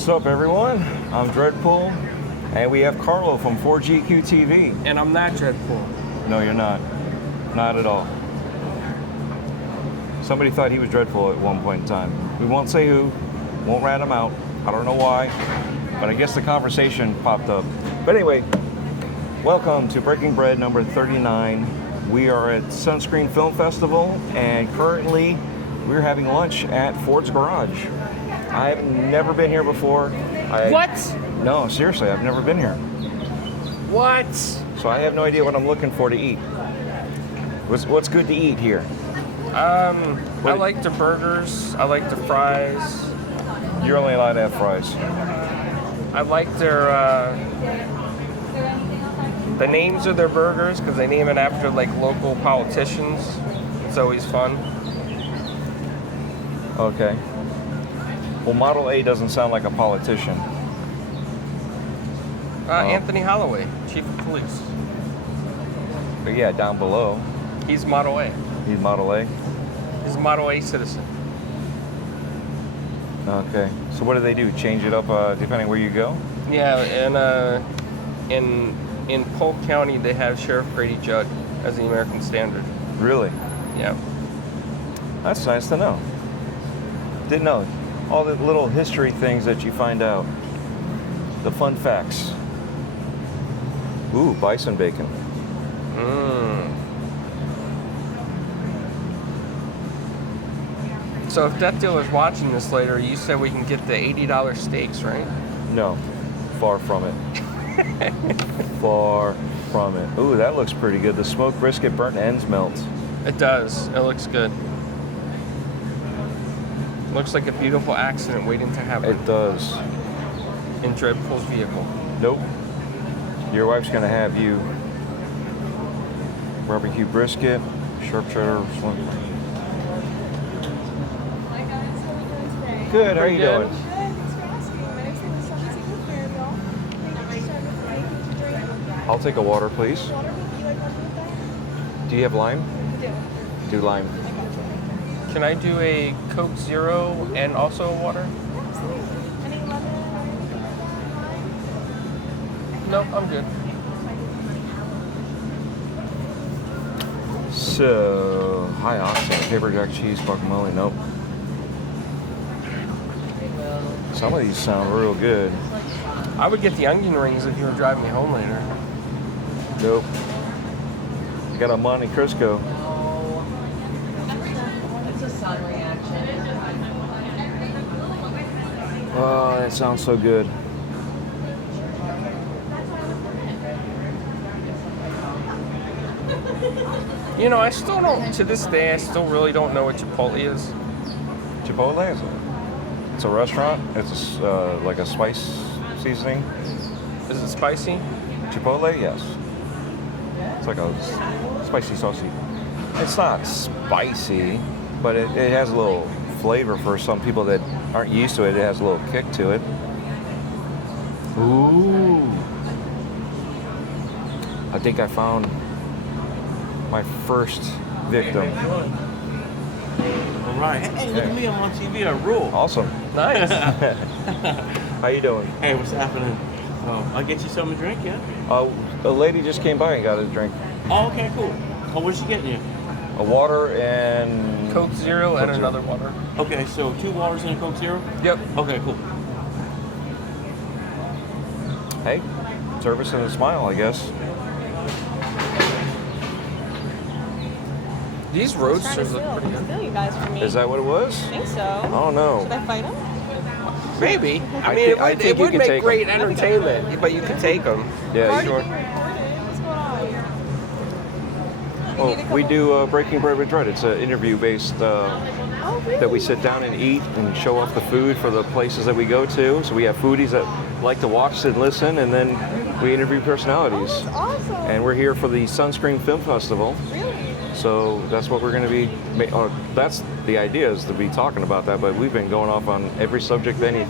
What's up, everyone? I'm DREADPOOL, and we have Carlo from 4GQ TV. And I'm not DREADPOOL. No, you're not. Not at all. Somebody thought he was DREADPOOL at one point in time. We won't say who, won't rat him out. I don't know why, but I guess the conversation popped up. But anyway, welcome to Breaking Bread number 39. We are at Sunscreen Film Festival, and currently we're having lunch at Ford's Garage. I've never been here before. What? No, seriously, I've never been here. What? So I have no idea what I'm looking for to eat. What's good to eat here? I like the burgers. I like the fries. You're only allowed to have fries. I like their the names of their burgers because they name it after like local politicians. It's always fun. Okay. Well, Model A doesn't sound like a politician. Anthony Holloway, Chief of Police. But yeah, down below. He's Model A. He's Model A? He's a Model A citizen. Okay. So what do they do? Change it up depending where you go? Yeah, and in Polk County they have Sheriff Grady Judd as the American standard. Really? Yeah. That's nice to know. Didn't know. All the little history things that you find out. The fun facts. Ooh, bison bacon. So if Death Dealer's watching this later, you said we can get the $80 steaks, right? No, far from it. Far from it. Ooh, that looks pretty good. The smoked brisket burnt ends melt. It does. It looks good. Looks like a beautiful accident waiting to happen. It does. In DREADPOOL's vehicle. Nope. Your wife's gonna have you barbecue brisket, sharp cheddar. Good. How are you doing? Good, thanks for asking. My name's Melissa. I'm taking care of y'all. Thank you for starting with me. Could you drink I'll take a water, please. water? Do you like water with that? Do you have lime? I do. Do lime. I got you. Can I do a Coke Zero and also a water? Yeah, absolutely. Any lemon or anything like that? Lime? Nope, I'm good. So, high octane, paper jack cheese, guacamole. Nope. Some of these sound real good. I would get the onion rings if you were driving me home later. Nope. Got a Monte Cristo. It's a sun reaction. Oh, that sounds so good. You know, I still don't, to this day, I still really don't know what Chipotle is. Chipotle is it's a restaurant. It's like a spice seasoning. Is it spicy? Chipotle, yes. It's like a spicy saucy. It's not spicy, but it has a little flavor for some people that aren't used to it. It has a little kick to it. Ooh. I think I found my first victim. All right. Hey, look at me. I'm on TV. I rule. Awesome. Nice. How you doing? Hey, what's happening? I'll get you something to drink, yeah? A lady just came by and got a drink. Oh, okay, cool. Oh, what's she getting you? A water and... Coke Zero and Coke Zero. another water. Okay, so 2 waters and a Coke Zero? Yep. Okay, cool. Hey, service and a smile, I guess. These Trying to roasters look pretty good. steal you guys from me. Is that what it was? I think so. Oh, no. Should I fight him? Maybe. I I mean, thi- I it think you would can make take 'em. great entertainment, but you could take them. Yeah, Already sure. being recorded. What's going on? Well, need a we couple- do Breaking Bread with Dread. It's an interview-based Oh, really? that we sit down and eat and show off the food for the places that we go to. So we have foodies that like to watch and listen, and then we interview personalities. Oh, that's awesome. And we're here for the Sunscreen Film Festival. Really? So that's what we're going to be, that's the idea, is to be talking about that, but we've been going off on every subject any.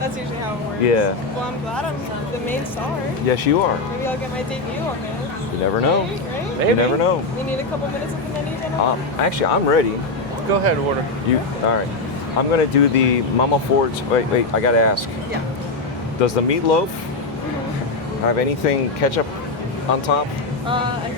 That's usually how it works. Yeah. Well, I'm glad I'm the main star. Yes, you are. Maybe I'll get my debut on this. You never know. Right? You never know. We need a couple minutes of the menus on Actually, I'm ready. Go ahead, order. You all right? I'm gonna do the Mama Ford's. Wait, I gotta ask. Yeah. Does the meatloaf have anything ketchup on top? I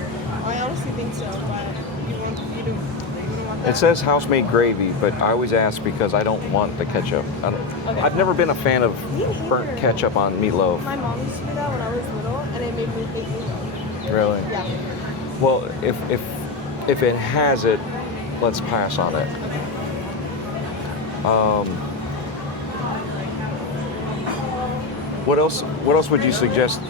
honestly think so, but you don't want that? It says house-made gravy, but I always ask because I don't want the ketchup. Okay. I've never been a fan of Me burnt neither. ketchup on meatloaf. My mom used to do that when I was little, and it made me hate meatloaf. Really? Yeah. Well, if it has it, let's pass on it. What else would you suggest?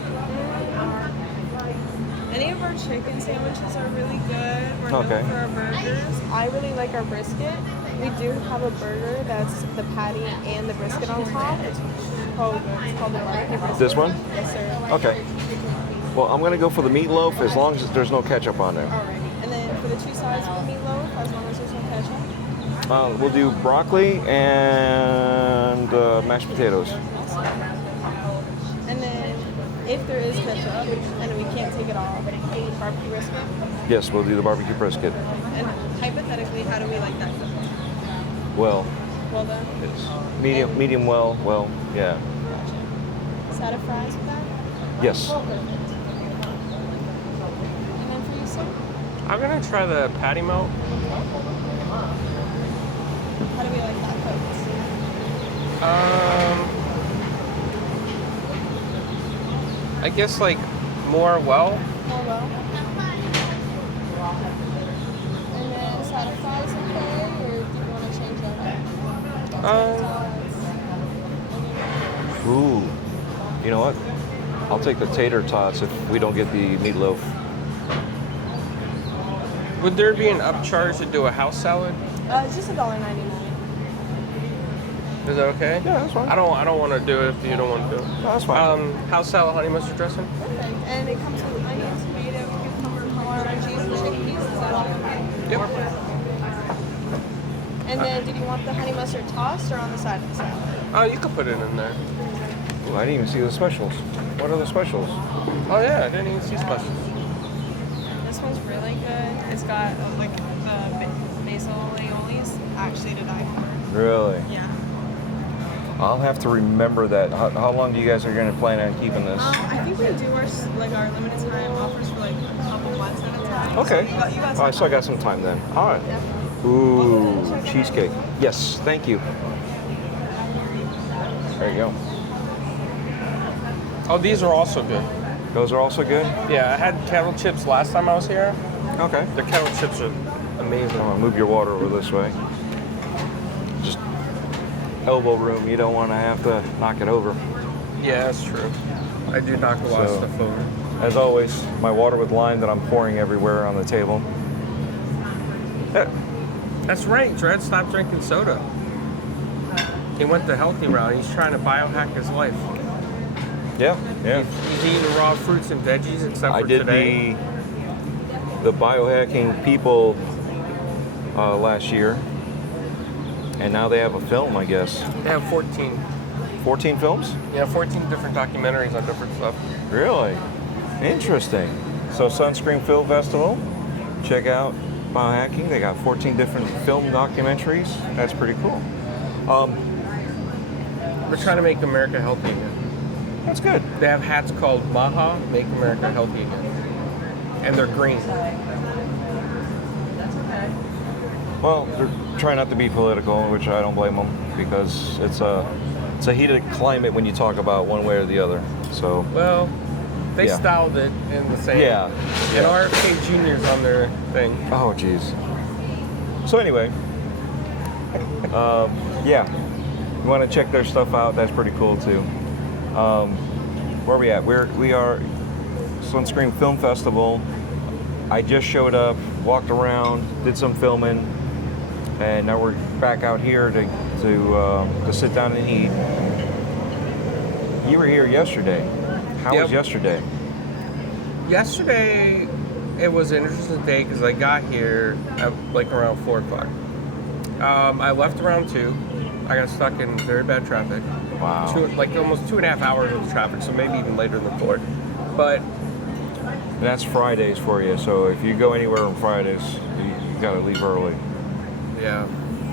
Any of our chicken sandwiches are really good. We're Okay. known for our burgers. I really like our brisket. We do have a burger that's the patty and the brisket on top. It's so good. It's called the barbecue brisket. This one? Yes, sir. Okay. Well, I'm gonna go for the meatloaf as long as there's no ketchup on there. Alrighty. And then for the 2 sides of the meatloaf, as long as there's no ketchup. We'll do broccoli and mashed potatoes. And then if there is ketchup and we can't take it off, barbecue brisket. Yes, we'll do the barbecue brisket. And hypothetically, how do we like that cooked? Well, Well done. it's medium well, yeah. Side of fries with that? Yes. Perfect. And then for you, sir? I'm gonna try the patty melt. How do we like that cooked? I guess like more well. Oh well. And then side of fries okay, or do you want to change that up? Ooh. You know what? I'll take the tater tots if we don't get the meatloaf. Would there be an upcharge to do a house salad? It's just $1.99. Is that okay? Yeah, that's fine. I don't want to do it if you don't want to do it. No, that's fine. House salad, honey mustard dressing. Perfect. And it comes with onions, tomato, cucumber, parmesan cheese, and chickpeas. Is that all okay? Yep. And then, did you want the honey mustard tossed or on the side of the salad? Oh, you could put it in there. Ooh, I didn't even see the specials. What are the specials? Oh yeah, I didn't even see specials. This one's really good. It's got like the basil aiolis, actually to die for. Really? Yeah. I'll have to remember that. How long do you guys are going to plan on keeping this? I think we do our limited time offers for like a couple months at a time. Okay. So you got All right, so I got some time then. All right. Ooh, cheesecake. Yes, thank you. There you go. Oh, these are also good. Those are also good? Yeah, I had kettle chips last time I was here. Okay. The kettle chips are amazing. I'm gonna move your water over this way. Just elbow room. You don't want to have to knock it over. Yeah, that's true. I do knock a lot of So- stuff over. As always, my water with lime that I'm pouring everywhere on the table. Yeah. That's right. Dred stopped drinking soda. He went the healthy route. He's trying to biohack his life. Yeah. He's eating raw fruits and veggies except I for did today. the biohacking people last year, and now they have a film, I guess. They have 14. 14 films? Yeah, 14 different documentaries on different stuff. Really? Interesting. So Sunscreen Film Festival, check out biohacking. They got 14 different film documentaries. That's pretty cool. We're trying to make America healthy again. That's good. They have hats called Maha, Make America Healthy Again. And they're green. Well, they're trying not to be political, which I don't blame them, because it's a heated climate when you talk about one way or the other. So Well, they Yeah. styled it in the same. Yeah. And RFK Jr.'s on their thing. oh geez. So anyway, yeah, you want to check their stuff out. That's pretty cool too. Where are we at? We are Sunscreen Film Festival. I just showed up, walked around, did some filming, and now we're back out here to sit down and eat. You were here yesterday. How was Yep. yesterday? Yesterday, it was an interesting day because I got here at like around 4 o'clock. I left around 2. I got stuck in very bad traffic. Wow. Almost 2.5 hours of traffic, so maybe even later than 4. But That's Fridays for you. So if you go anywhere on Fridays, you got to leave early. yeah,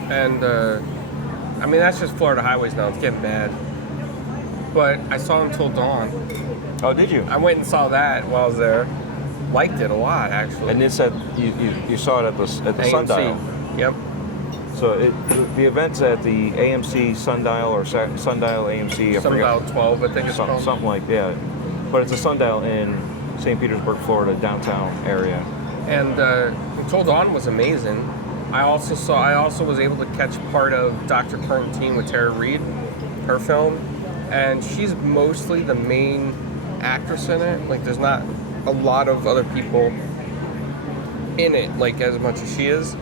and I mean, that's just Florida highways now. It's getting bad. But I saw Until Dawn. Oh, did you? I went and saw that while I was there. Liked it a lot, actually. And it said you saw it at the AMC. Sundial. Yep. So the event's at the AMC Sundial or Sundial AMC. I Sundial forget. 12, I think it's called. Something like that. But it's a Sundial in St. Petersburg, Florida, downtown area. And Until Dawn was amazing. I also was able to catch part of Dr. Quarantine with Tara Reid, her film, and she's mostly the main actress in it. Like, there's not a lot of other people in it, like, as much as she is.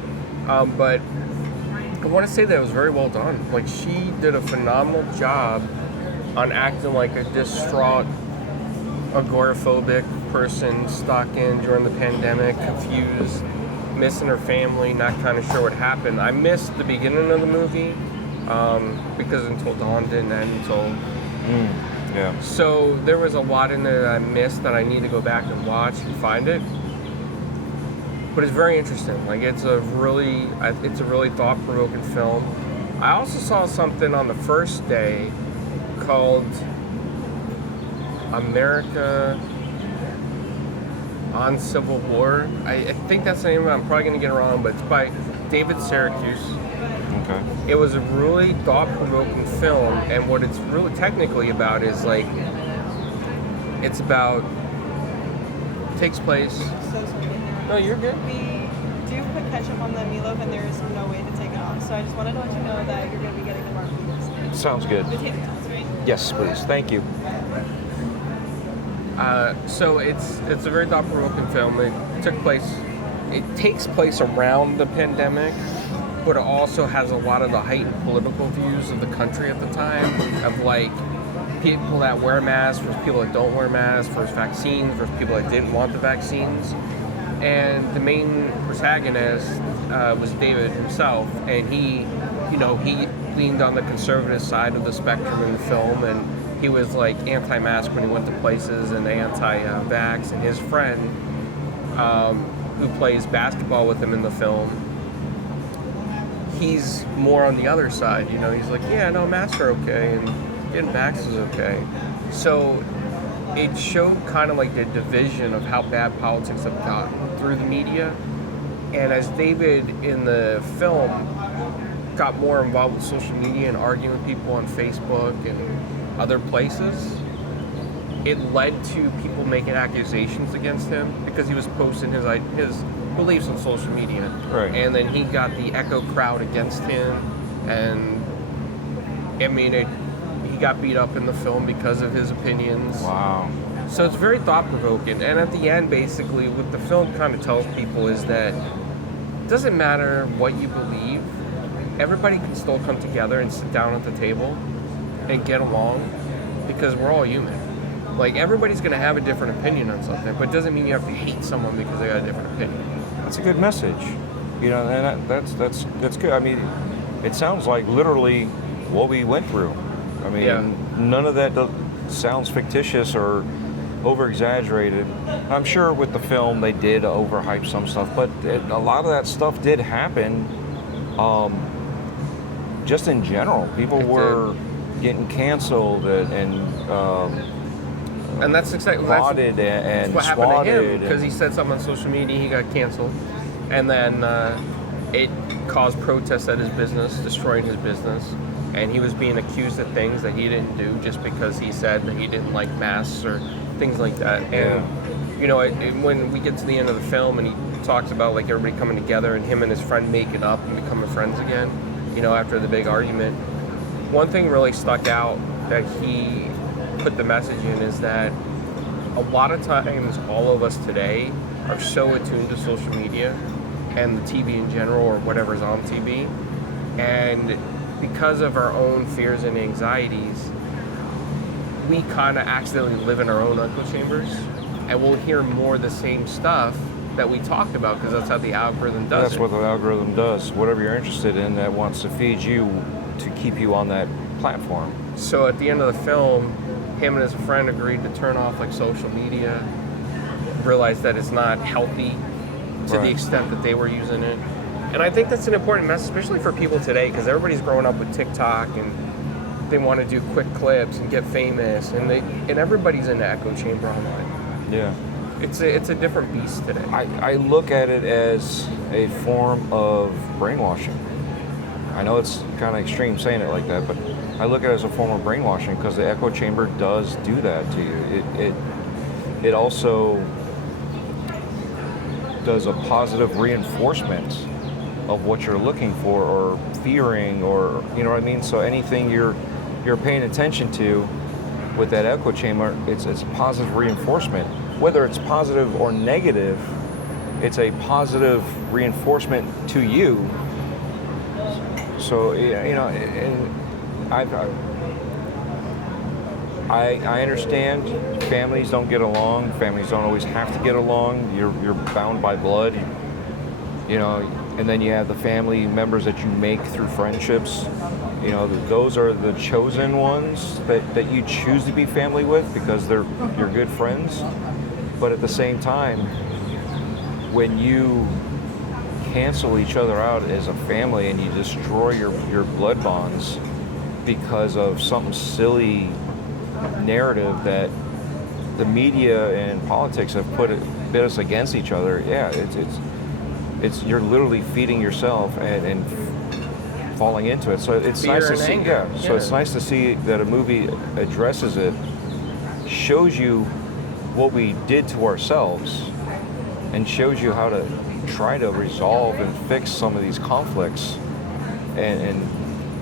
But I want to say that it was very well done. Like, she did a phenomenal job on acting like a distraught, agoraphobic person stuck in during the pandemic, confused, missing her family, not kind of sure what happened. I missed the beginning of the movie because Until Dawn didn't end until... Yeah. So there was a lot in there that I missed that I need to go back and watch and find it. But it's very interesting. Like, it's a really thought-provoking film. I also saw something on the first day called America on Civil War. I think that's the name of it. I'm probably going to get it wrong, but it's by David Syracuse. Okay. It was a really thought-provoking film, and what it's really technically about is, like, it's about, takes place... So sorry. No, you're good. We do put ketchup on the meatloaf, and there is no way to take it off. So I just wanted to let you know that you're going to be getting the margaritas. Sounds good. The tater tots, right? Yes, please. Thank you. So it's a very thought-provoking film. It takes place around the pandemic, but it also has a lot of the heightened political views of the country at the time, of, like, people that wear masks versus people that don't wear masks versus vaccines versus people that didn't want the vaccines. And the main protagonist was David himself, and he leaned on the conservative side of the spectrum in the film, and he was, like, anti-mask when he went to places and anti-vax. And his friend, who plays basketball with him in the film, he's more on the other side. You know, he's like, yeah, no, masks are okay, and getting vax is okay. So it showed kind of like the division of how bad politics have gotten through the media. And as David in the film got more involved with social media and arguing with people on Facebook and other places, it led to people making accusations against him because he was posting his beliefs on social media. Right. And then he got the echo crowd against him, and I mean, he got beat up in the film because of his opinions. Wow. So it's very thought-provoking. And at the end, basically, what the film kind of tells people is that it doesn't matter what you believe, everybody can still come together and sit down at the table and get along, because we're all human. Like, everybody's going to have a different opinion on something, but it doesn't mean you have to hate someone because they got a different opinion. That's a good message. You know, and that's good. I mean, it sounds like literally what we went through. I mean, None of that sounds fictitious or over-exaggerated. I'm sure with the film they did overhype some stuff, but a lot of that stuff did happen just in general. People were getting canceled and that's exactly lauded and what happened to him, swatted. because he said something on social media, he got canceled, and then it caused protests at his business, destroying his business, and he was being accused of things that he didn't do just because he said that he didn't like masks or things like that. And you know, when we get to the end of the film and he talks about, like, everybody coming together and him and his friend making up and becoming friends again, you know, after the big argument, one thing really stuck out that he put the message in is that a lot of times all of us today are so attuned to social media and the TV in general, or whatever's on TV, and because of our own fears and anxieties, we kind of accidentally live in our own echo chambers, and we'll hear more of the same stuff that we talked about, because that's how the algorithm does it. That's what the algorithm does. Whatever you're interested in, that wants to feed you to keep you on that platform. So at the end of the film, him and his friend agreed to turn off, like, social media, realized that it's not healthy to the extent that they were using it, And I think that's an important message, especially for people today, because everybody's growing up with TikTok and they want to do quick clips and get famous, and everybody's in the echo chamber online. Yeah. It's a different beast today. I look at it as a form of brainwashing. I know it's kind of extreme saying it like that, but I look at it as a form of brainwashing because the echo chamber does do that to you. It also does a positive reinforcement of what you're looking for or fearing, or you know what I mean. So anything you're paying attention to with that echo chamber, it's positive reinforcement. Whether it's positive or negative, it's a positive reinforcement to you. So you know, and I understand families don't get along. Families don't always have to get along. You're bound by blood, you know. And then you have the family members that you make through friendships. You know, those are the chosen ones that you choose to be family with because they're your good friends. But at the same time, when you cancel each other out as a family and you destroy your blood bonds because of some silly narrative that the media and politics have bit us against each other, yeah, it's you're literally feeding yourself and falling into it. So it's Fear nice to and see. anger. Yeah. So it's nice to see that a movie addresses it, shows you what we did to ourselves, and shows you how to try to resolve and fix some of these conflicts, and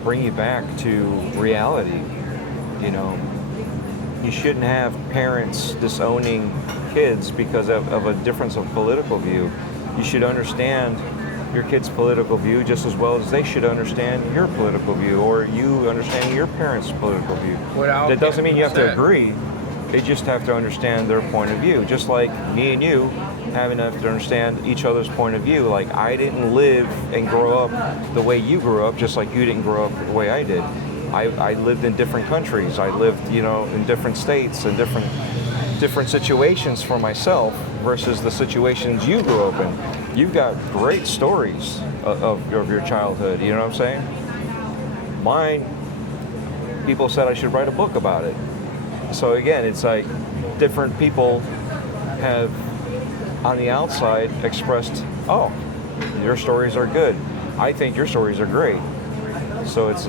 bring you back to reality. You know, you shouldn't have parents disowning kids because of a difference of political view. You should understand your kid's political view just as well as they should understand your political view, or you understanding your parents' political view. That doesn't mean you have to agree. They just have to understand their point of view. Just like me and you having to understand each other's point of view. Like, I didn't live and grow up the way you grew up, just like you didn't grow up the way I did. I lived in different countries. I lived, you know, in different states and different situations for myself versus the situations you grew up in. You've got great stories of your childhood, you know what I'm saying? Mine, people said I should write a book about it. So again, it's like different people have on the outside expressed, oh, your stories are good. I think your stories are great. So it's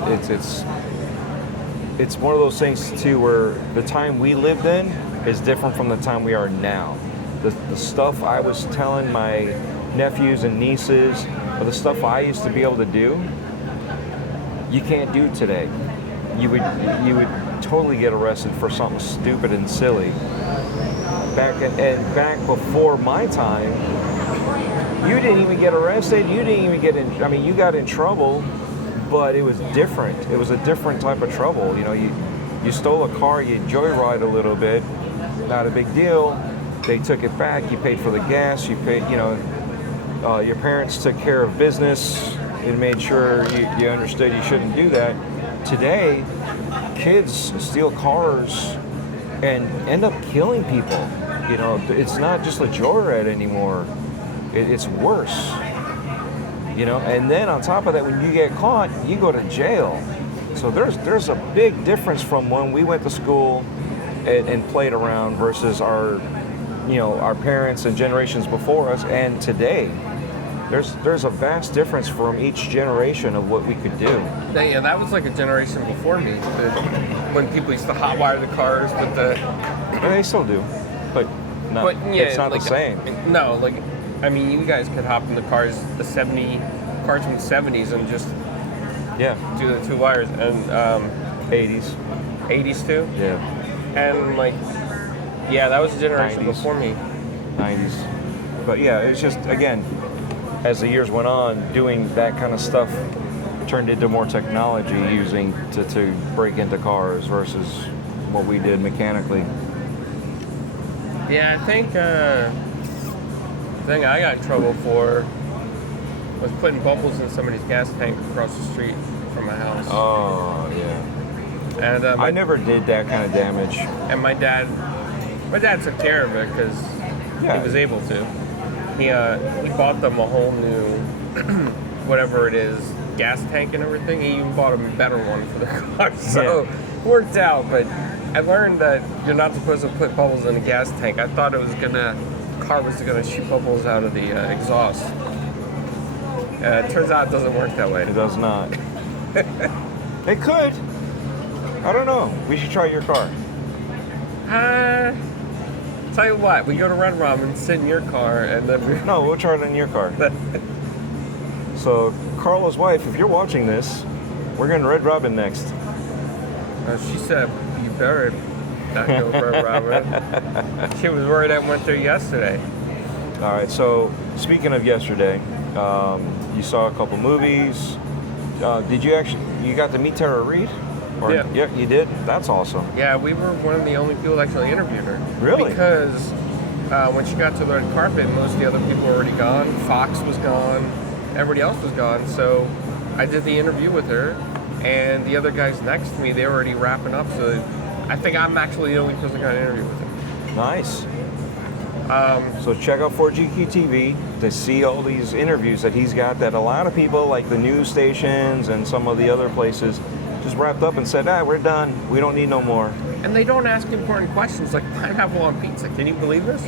one of those things too where the time we lived in is different from the time we are now. The stuff I was telling my nephews and nieces, or the stuff I used to be able to do, you can't do today. You would totally get arrested for something stupid and silly. Back before my time, you didn't even get arrested. You didn't even get in. I mean, you got in trouble, but it was different. It was a different type of trouble. You know, you stole a car, you joyride a little bit, not a big deal. They took it back. You paid for the gas. You paid. You know, your parents took care of business and made sure you understood you shouldn't do that. Today, kids steal cars and end up killing people. You know, it's not just a joyride anymore. It's worse. You know, and then on top of that, when you get caught, you go to jail. So there's a big difference from when we went to school and played around versus our parents and generations before us, and today. There's a vast difference from each generation of what we could do. Yeah, that was like a generation before me. When people used to hotwire the cars with the... And they still do, but it's not like the same. No, like, I mean, you guys could hop in the cars, cars from the 70s and just do the two wires. And 80s. 80s too? Yeah. And like, yeah, that was a generation 90s. before me. 90s. But yeah, it's just, again, as the years went on, doing that kind of stuff turned into more technology using to break into cars versus what we did mechanically. Yeah, I think the thing I got in trouble for was putting bubbles in somebody's gas tank across the street from my house. Oh, yeah. And I never did that kind of damage. And my dad took care of it because he was able to. He bought them a whole new whatever it is, gas tank and everything. He even bought a better one for the car, so it worked out. But I learned that you're not supposed to put bubbles in a gas tank. I thought car was gonna shoot bubbles out of the exhaust. It turns out it doesn't work that way. It does not. It could. I don't know. We should try your car. Tell you what, we go to Red Robin, sit in your car, and then No, we'll try it in your car. So, Carlo's wife, if you're watching this, we're going to Red Robin next. She said, you better not go Red Robin. She was worried I went there yesterday. All right, so speaking of yesterday, you saw a couple movies. Did you you got to meet Tara Reid? Yeah. Yeah, you did? That's awesome. Yeah, we were one of the only people that actually interviewed her. Really? Because when she got to the red carpet, most of the other people were already gone. Fox was gone. Everybody else was gone. So I did the interview with her, and the other guys next to me, they were already wrapping up. So I think I'm actually the only person that got an interview with her. Nice. So check out 4GQ TV to see all these interviews that he's got that a lot of people, like the news stations and some of the other places, just wrapped up and said, we're done. We don't need no more. And they don't ask important questions like pineapple on pizza. Can you believe this?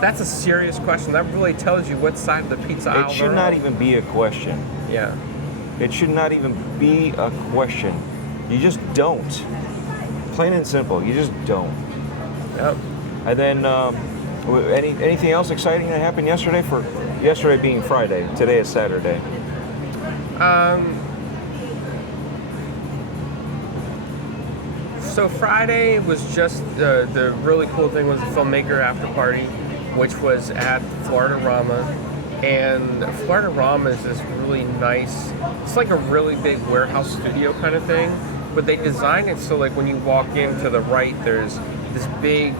That's a serious question. That really tells you what side of the pizza aisle It should not even be a question. Yeah. It should not even be a question. You just don't. Plain and simple. You just don't. Yep. And then, anything else exciting that happened yesterday? For yesterday being Friday, today is Saturday. So Friday was just the really cool thing was the filmmaker after party, which was at Florida Rama. And Florida Rama is this really nice, it's like a really big warehouse studio kind of thing, but they designed it so like when you walk in to the right, there's this big,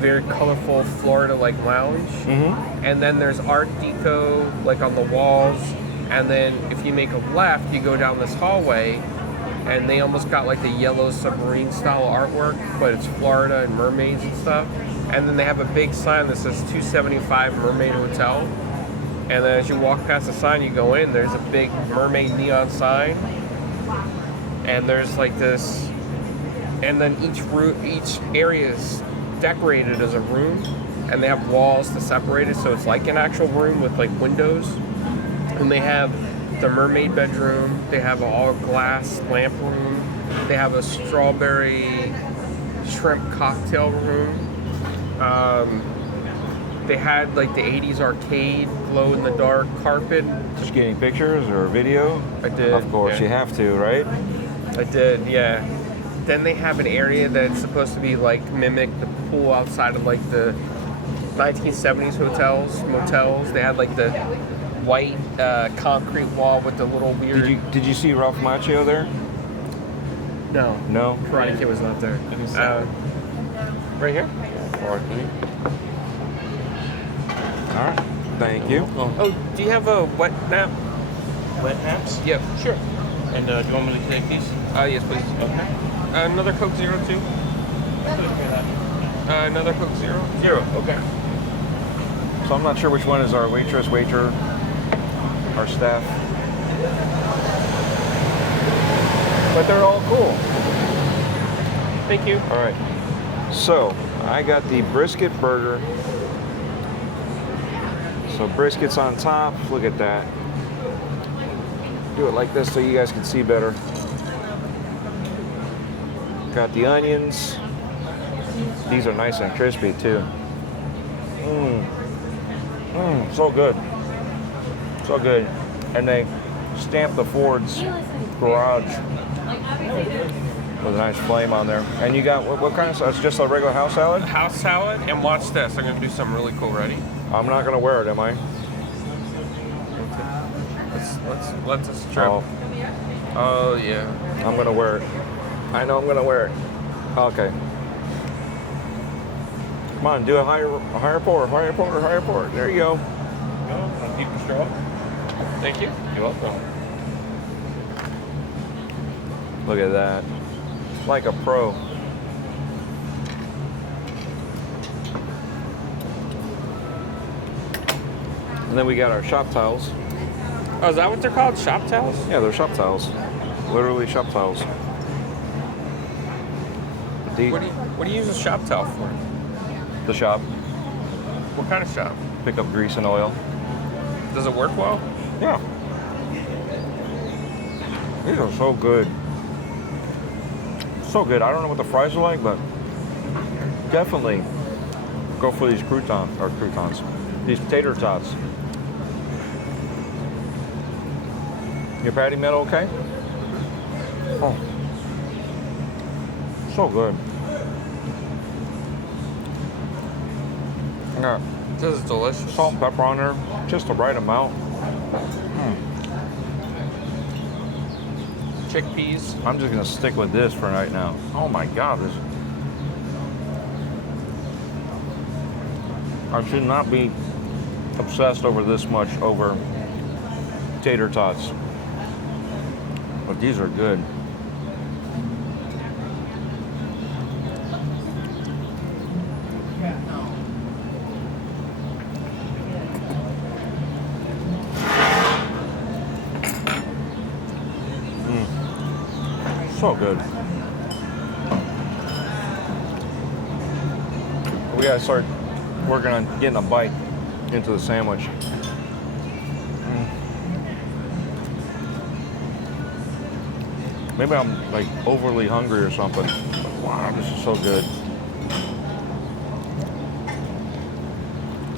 very colorful Florida-like lounge. Mm-hmm. And then there's Art Deco like on the walls. And then if you make a left, you go down this hallway, and they almost got like the yellow submarine style artwork, but it's Florida and mermaids and stuff. And then they have a big sign that says 275 Mermaid Hotel. And then as you walk past the sign, you go in, there's a big mermaid neon sign. And there's like this, and then each area is decorated as a room, and they have walls to separate it, so it's like an actual room with like windows. And they have the mermaid bedroom, they have an all glass lamp room, they have a strawberry shrimp cocktail room. They had like the 80s arcade glow in the dark carpet. Did you get any pictures or video? I did. Of course, yeah. you have to, right? I did, yeah. Then they have an area that's supposed to be like mimic the pool outside of like the 1970s motels. They had like the white concrete wall with the little weird. Did you see Ralph Macchio there? No. No. Karate Kid was not there. Right here. All right. Thank you. Oh, do you have a wet nap? Wet naps? Yep. Sure. And do you want me to take these? Yes, please. Okay. Another Coke Zero, too. Another Coke Zero. Zero. Okay. So I'm not sure which one is our waitress, waiter, our staff. But they're all cool. Thank you. All right. So I got the brisket burger. So brisket's on top. Look at that. Do it like this so you guys can see better. Got the onions. These are nice and crispy too. So good. So good. And they stamped the Ford's garage with a nice flame on there. And you got what kind of sauce? Just a regular house salad? House salad, and watch this. I'm gonna do something really cool. Ready? I'm not gonna wear it, am I? Let's just try. Oh yeah. I'm gonna wear it. I know I'm gonna wear it. Okay. Come on, do a higher pour. There you go. Want to keep the straw? Thank you. You're welcome. Look at that. Like a pro. And then we got our shop towels. Oh, is that what they're called? Shop towels? Yeah, they're shop towels. Literally shop towels. What do you use a shop towel for? The shop. What kind of shop? Pick up grease and oil. Does it work well? Yeah. These are so good. So good. I don't know what the fries are like, but definitely go for these croutons. These tater tots. Your patty melt okay? Oh. So good. Yeah. This is delicious. Salt and pepper on there, just the right amount. Chickpeas. I'm just gonna stick with this for right now. Oh my God, this. I should not be obsessed over this much over tater tots, but these are good. So good. We gotta start working on getting a bite into the sandwich. Maybe I'm like overly hungry or something. Wow, this is so good.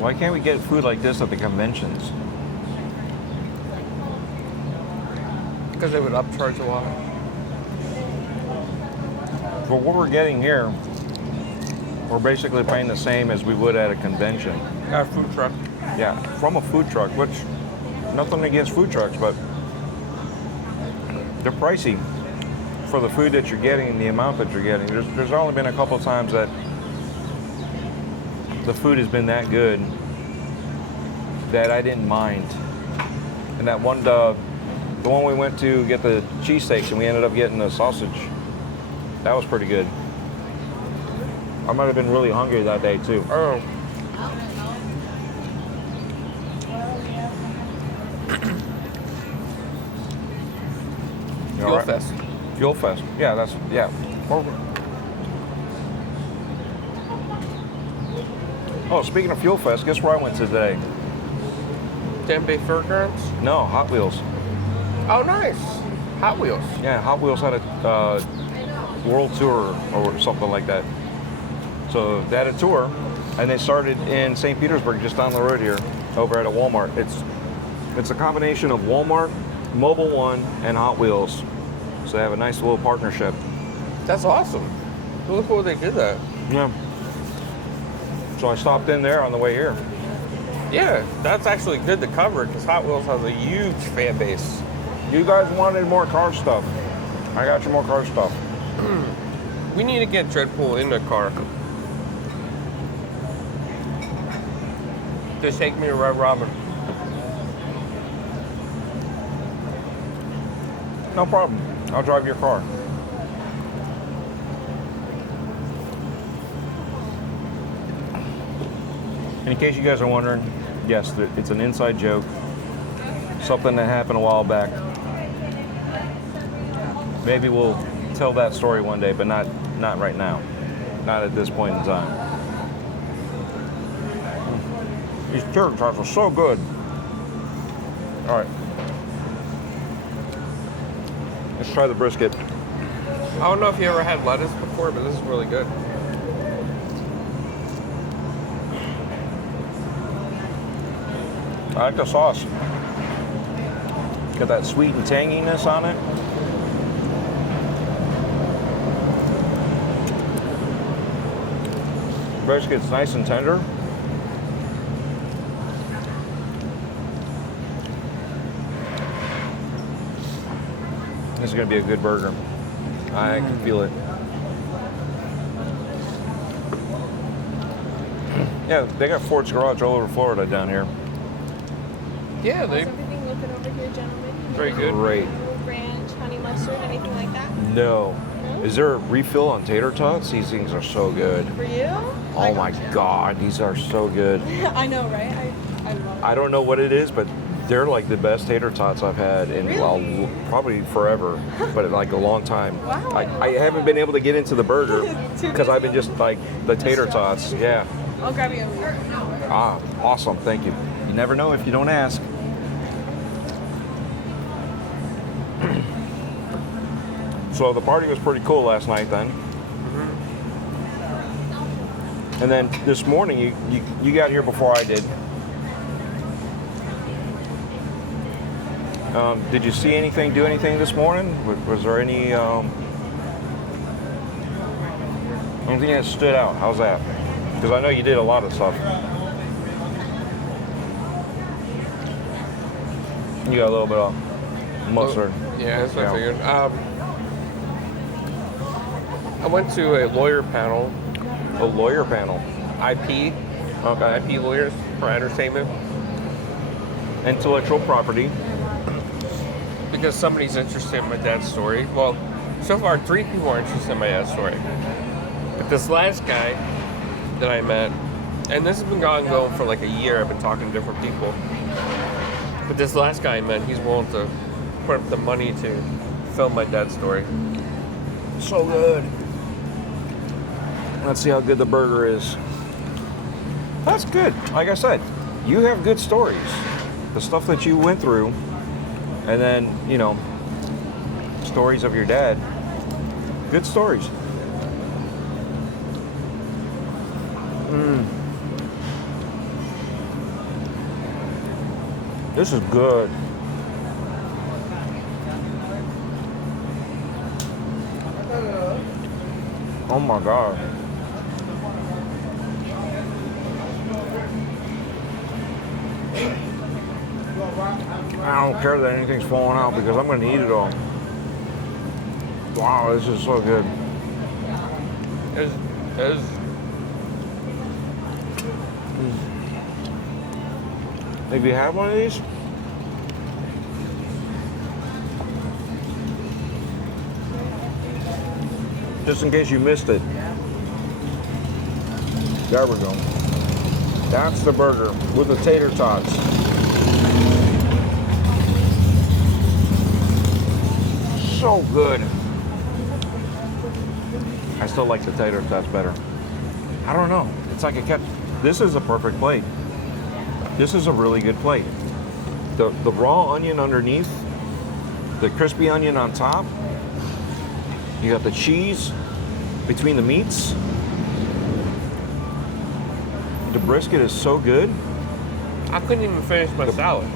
Why can't we get food like this at the conventions? Because they would upcharge a lot. For what we're getting here, we're basically paying the same as we would at a convention. Got a food truck. Yeah, from a food truck, which, nothing against food trucks, but they're pricey for the food that you're getting and the amount that you're getting. There's only been a couple of times that the food has been that good that I didn't mind. And that one, the one we went to get the cheesesteaks and we ended up getting the sausage, that was pretty good. I might have been really hungry that day too. Oh. You all Fuel right? Fest. Fuel Fest. Yeah, that's, yeah. Oh, speaking of Fuel Fest, guess where I went today? Tempe Fairgrounds? No, Hot Wheels. Oh, nice. Hot Wheels. Yeah, Hot Wheels had a world tour or something like that. So they had a tour, and they started in St. Petersburg, just down the road here, over at a Walmart. It's a combination of Walmart, Mobile One, and Hot Wheels. So they have a nice little partnership. That's awesome. Really cool they did that. Yeah. So I stopped in there on the way here. Yeah, that's actually good to cover because Hot Wheels has a huge fan base. You guys wanted more car stuff. I got you more car stuff. We need to get DREADPOOL in the car. Just take me to Red Robin. No problem. I'll drive your car. In case you guys are wondering, yes, it's an inside joke. Something that happened a while back. Maybe we'll tell that story one day, but not right now. Not at this point in time. These tater tots are so good. All right. Let's try the brisket. I don't know if you ever had lettuce before, but this is really good. I like the sauce. Got that sweet and tanginess on it. Brisket's nice and tender. This is going to be a good burger. I can feel it. Yeah, they got Ford's Garage all over Florida down here. Yeah, How's they everything looking over here, gentlemen? very good. Great. Ranch, honey mustard, anything like that? No. Is there a refill on tater tots? These things are so good. For you? Oh my God, these are so good. I know, right? I love it. I don't know what it is, but They're like the best tater tots I've had in Really? probably forever, but like a long time. Wow. I haven't been able to get into the burger Too because I've busy? been just like the tater tots. Yeah. I'll grab you a leaf. Ah, awesome. Thank you. You never know if you don't ask. So the party was pretty cool last night then. And then this morning, you got here before I did. Did you see anything, do anything this morning? Was there any anything that stood out? How's that? Because I know you did a lot of stuff. You got a little bit of mustard. Yeah, that's what I figured. I went to a lawyer panel. A lawyer panel. IP. Okay. IP lawyers for entertainment. Intellectual property. Because somebody's interested in my dad's story. Well, so far 3 people are interested in my dad's story. But this last guy that I met, and this has been going for like a year. I've been talking to different people. But this last guy I met, he's willing to put up the money to film my dad's story. So good. Let's see how good the burger is. That's good. Like I said, you have good stories. The stuff that you went through, and then, you know, stories of your dad. Good stories. This is good. Oh my God. I don't care that anything's falling out because I'm going to eat it all. Wow, this is so good. Have you had one of these? Just in case you missed it. There we go. That's the burger with the tater tots. So good. I still like the tater tots better. I don't know. It's like this is a perfect plate. This is a really good plate. The raw onion underneath, the crispy onion on top. You got the cheese between the meats. The brisket is so good. I couldn't even finish my salad.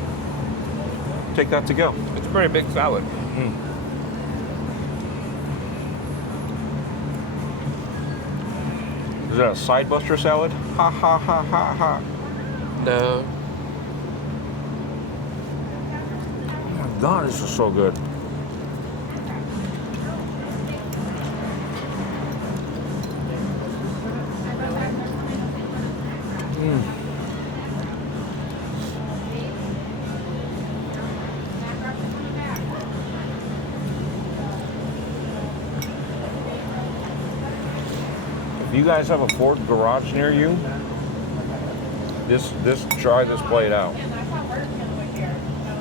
Take that to go. It's a pretty big salad. Is that a side buster salad? Ha ha ha ha ha. No. Oh my God, this is so good. If you guys have a Ford garage near you, try this plate out.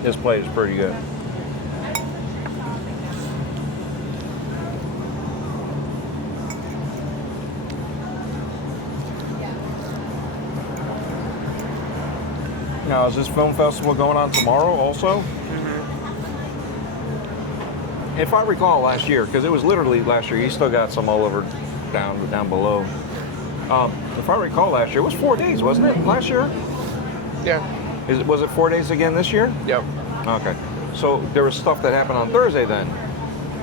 This plate is pretty good. Now, is this film festival going on tomorrow also? If I recall last year, because it was literally last year, you still got some all over down below. If I recall last year, it was 4 days, wasn't it? Last year? Yeah. Was it 4 days again this year? Yep. Okay. So there was stuff that happened on Thursday then?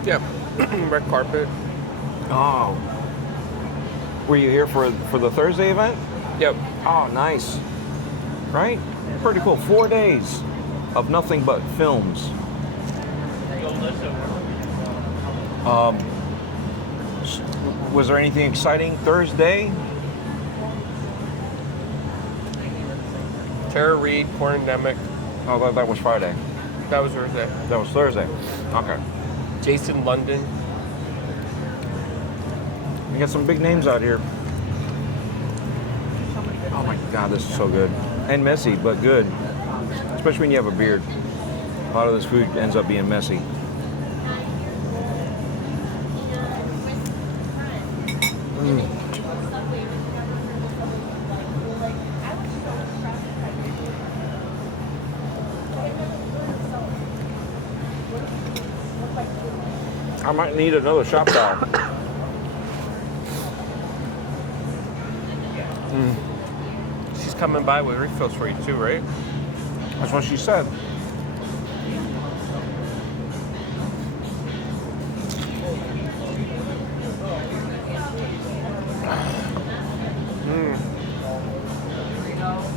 Yep. Red carpet. Oh. Were you here for the Thursday event? Yep. Oh, nice. Right? Pretty cool. 4 days of nothing but films. Was there anything exciting Thursday? Tara Reid, Porndemic. Oh, that was Friday. That was Thursday. That was Thursday. Okay. Jason London. We got some big names out here. Oh my God, this is so good. And messy, but good. especially when you have a beard. A lot of this food ends up being messy. I might need another shop towel. She's coming by with refills for you too, right? That's what she said.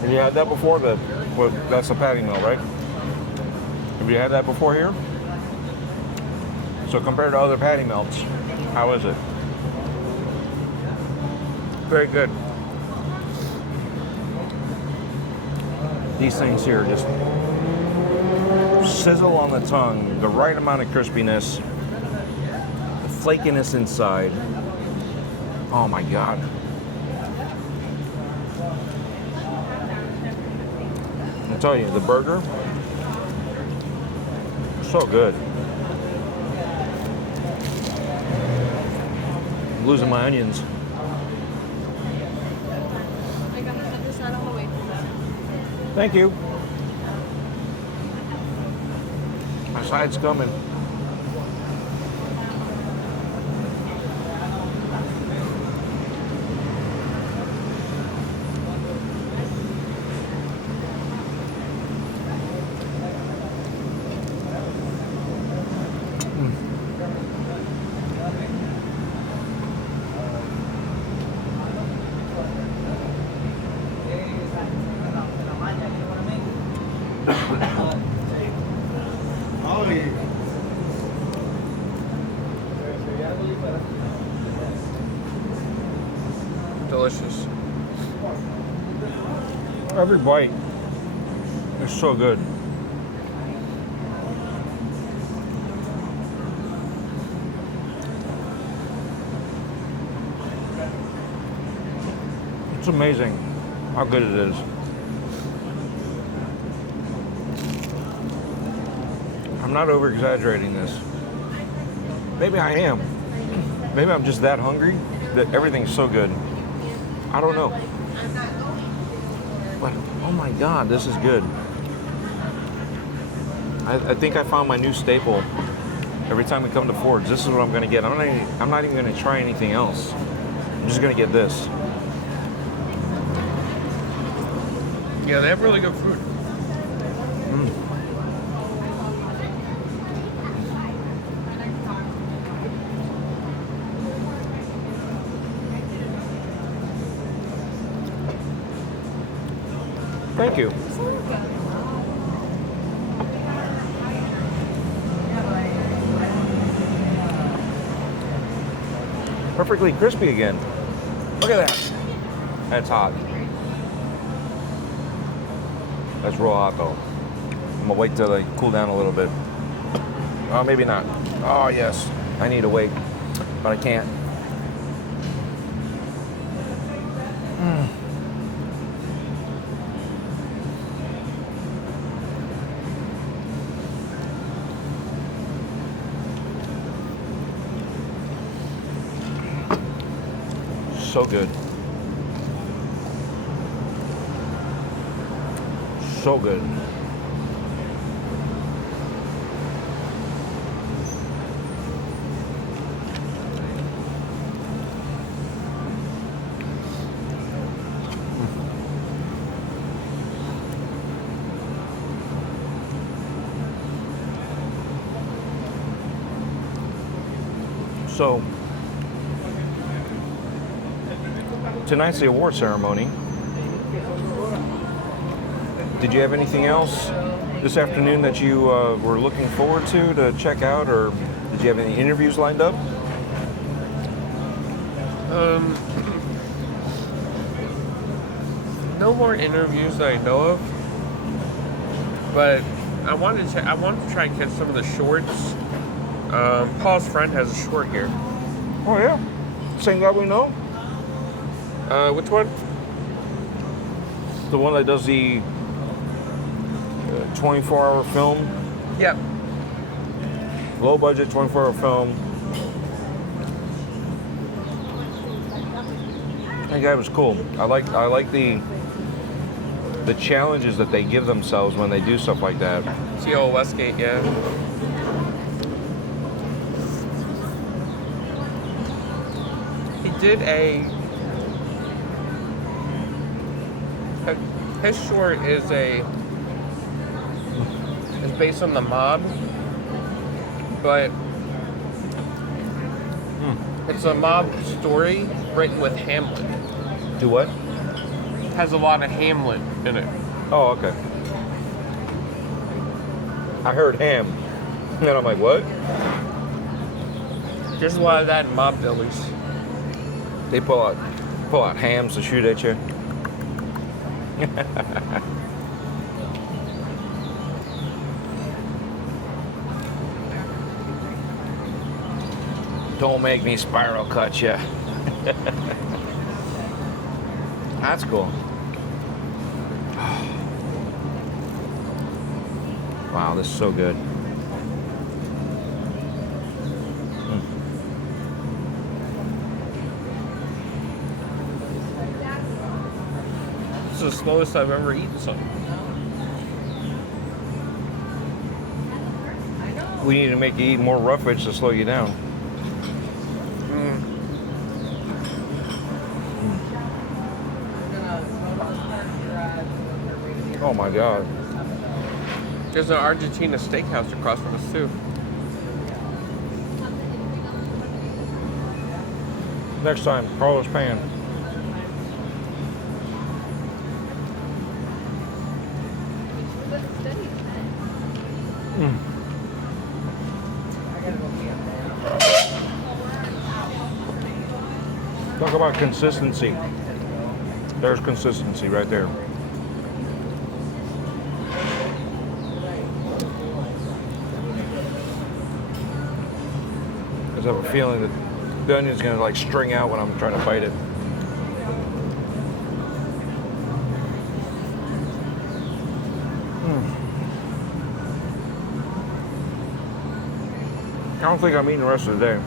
Have you had that before? That's a patty melt, right? Have you had that before here? So compared to other patty melts, how is it? Very good. These things here just sizzle on the tongue, the right amount of crispiness, the flakiness inside. Oh my God. I tell you, the burger, so good. I'm losing my onions. I got to put this out on the way. Thank you. My side's coming. Delicious. Every bite is so good. It's amazing how good it is. I'm not over exaggerating this. Maybe I am. Maybe I'm just that hungry that everything's so good. I don't know. But oh my God, this is good. I think I found my new staple. Every time we come to Ford's, this is what I'm gonna get. I'm not even gonna try anything else. I'm just gonna get this. Yeah, they have really good food. Thank you. Perfectly crispy again. Look at that. That's hot. That's real hot though. I'm gonna wait till they cool down a little bit. Oh, maybe not. Oh yes, I need to wait, but I can't. So good. So good. So tonight's the award ceremony. Did you have anything else this afternoon that you were looking forward to check out, or did you have any interviews lined up? No more interviews that I know of, but I wanted to try and catch some of the shorts. Paul's friend has a short here. Oh yeah, same guy we know. Which one? The one that does the 24-hour film, Yep. low budget 24-hour film. That guy was cool. I like the challenges that they give themselves when they do stuff like that. T.O. Westgate, yeah. He did his short is based on the mob, but it's a mob story written with Hamlet. Do what? Has a lot of Hamlet in it. Oh, okay. I heard ham. And I'm like, what? There's a lot of that in mob delis. They pull out hams to shoot at you. Don't make me spiral cut you. That's cool. Wow, this is so good. This is the slowest I've ever eaten something. We need to make you eat more roughage to slow you down. Oh my God. There's an Argentina steakhouse across from us too. Next time, Carlos Pan. Talk about consistency. There's consistency right there. I have a feeling that the onion's gonna like string out when I'm trying to bite it. I don't think I'm eating the rest of the day.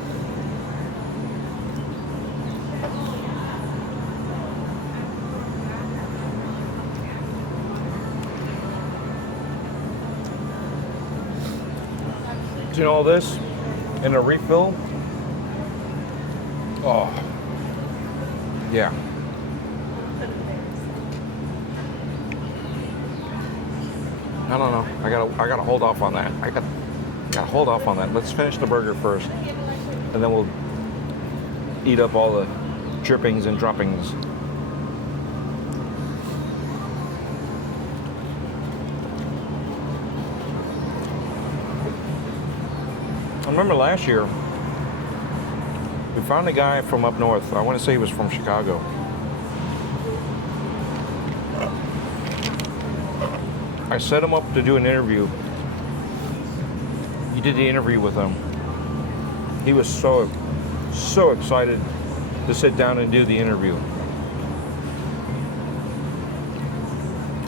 You know all this in a refill? Oh, yeah. I don't know. I gotta hold off on that. I gotta hold off on that. Let's finish the burger first, and then we'll eat up all the drippings and droppings. I remember last year, we found a guy from up north. I want to say he was from Chicago. I set him up to do an interview. He did the interview with him. He was so excited to sit down and do the interview.